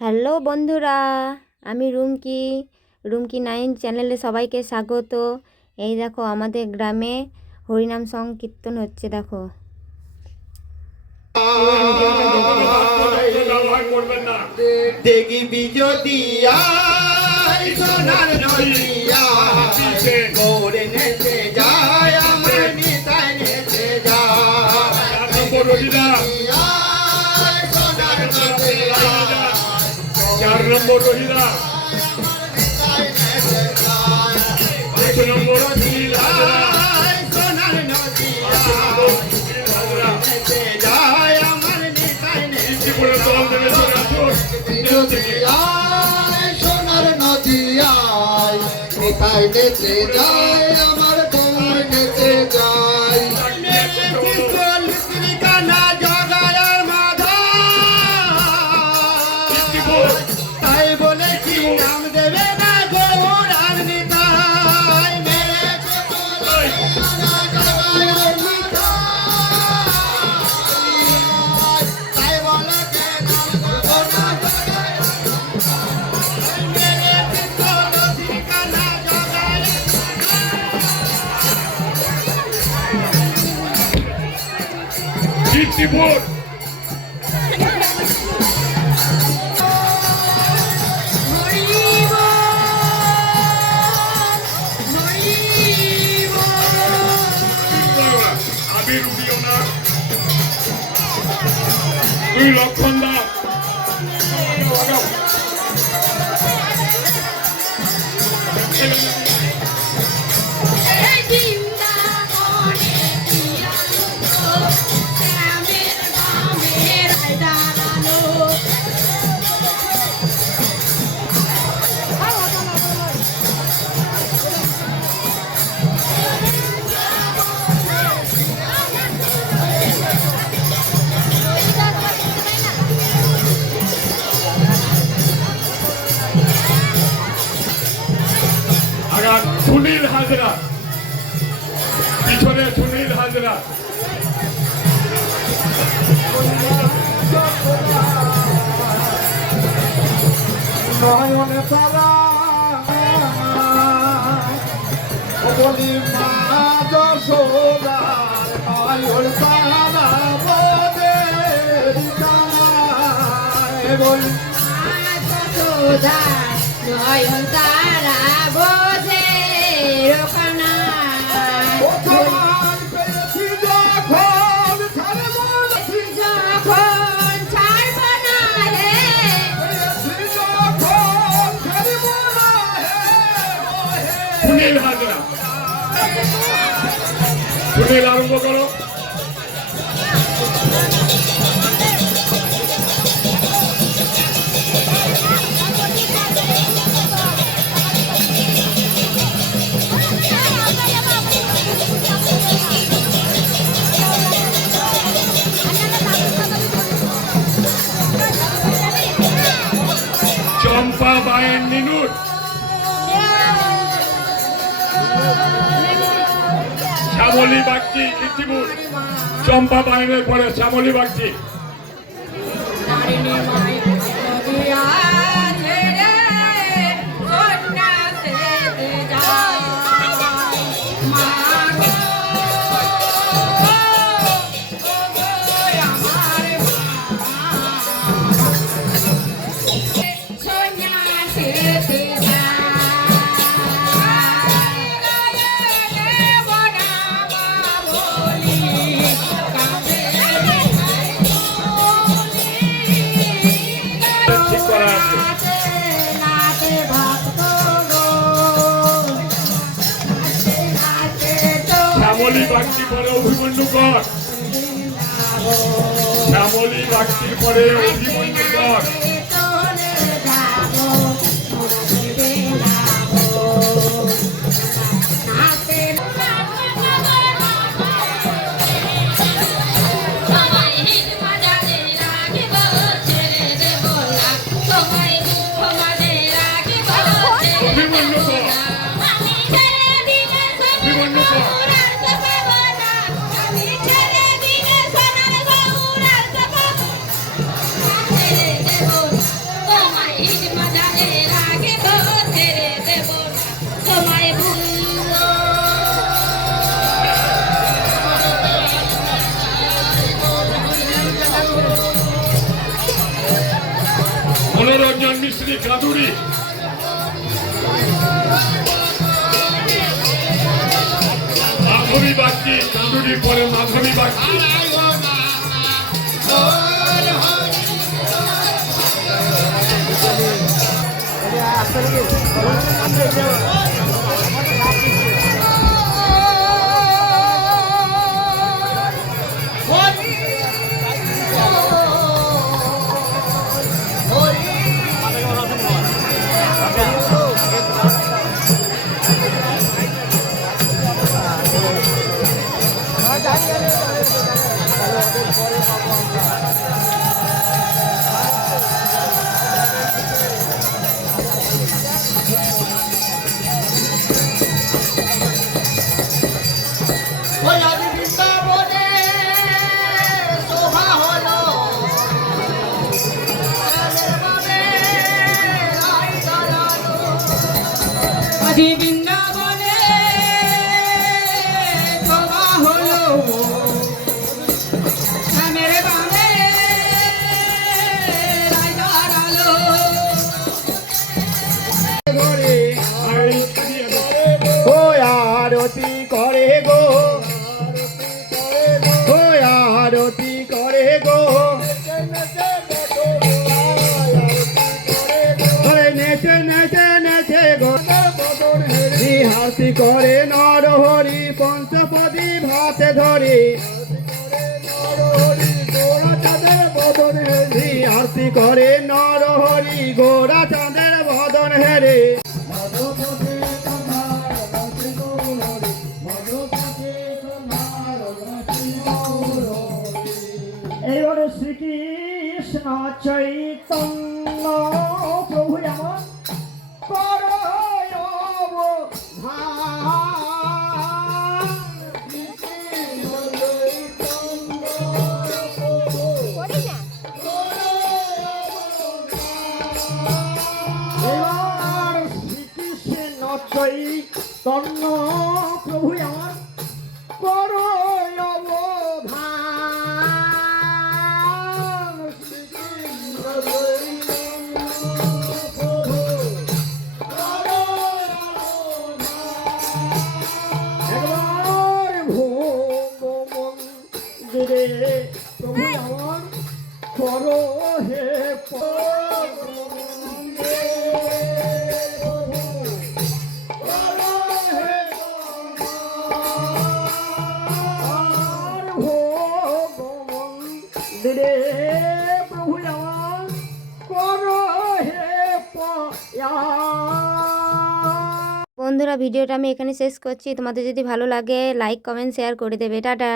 Hello বন্ধুরা, আমি রুমকি। রুমকি 9 চ্যানেলে সবাইকে স্বাগত। এই দেখো আমাদের গ্রামে হরিনাম সংকীর্তন হচ্ছে, দেখো দেখবি যদি সোনার নদিয়া গৌরে নেচে যায় আমার নিতাই নেচে যায় সোনার নদিয়া 4 নম্বর রহিলা 1 নম্বর সোনার নদিয়া নেচে যায় আমার নিতাই নেচে সোনার নদিয়ায় নিতাই নেচে যায় আমার গৌর নেচে যায় তাই বলে কি নাম দেবে না গৌর আর নিতাই তাই বলে কীর্তিপুর আবির উড়িও না, তুই লক্ষণ দাস আগার সুনীল হাজরা, পিছনে সুনীল হাজরা। নয়নে তারা বলি মা যশোদার আয়ুর তারা বোধে বলি নয়ন তারা বোঝে রোকানা যখন ছাড়ব না হে সুনীল হাজরা, সুনীল আরম্ভ করো। চম্পা বায়ের নিনুর, শ্যামলী বাগচি কীর্তিপুর। চম্পা বায়ের পরে শ্যামলী বাগচি। ঠিক করা আছে। শ্যামলী বাগচি পরে অভিমন্যু কর, শ্যামলী বাগচির পরে অভিমন্যু কর। অভিমন্যু কর, অভিমন্যু কর। Oh ঠিক মাঝারে রাখিব ছেড়ে দেব না তোমায় ভুলবো মনোরঞ্জন মিস্ত্রি কাদুরি, মাধবী বাগচি কাদুরি পরে মাধবী বাগচি, ওই আজ বৃন্দাবনে শোভা হলো আজি বৃন্দাবনে শোভা হলো শ্যামের বামে রায় দাঁড়ালো ঘরে ও আরতি করে গো, ও আরতি করে গো, আরে নেচে নেচে নেচে গো হাসি করে নর হরি পঞ্চপদী ভাতে ধরে আরতি করে নর হরি গোরা চাঁদের বদন হেরে এবারে শ্রীকৃষ্ণ চৈতন্য প্রভু আমার শ্রীকৃষ্ণ চৈতন্য প্রভু আমার করো অবধান একবার ভোগ মন্দিরে প্রভু আমার করো হে দিলে প্রভু আমার করো হে বন্ধুরা ভিডিওটা আমি এখানে শেষ করছি। তোমাদের যদি ভালো লাগে লাইক কমেন্ট শেয়ার করে দেবে। টাটা।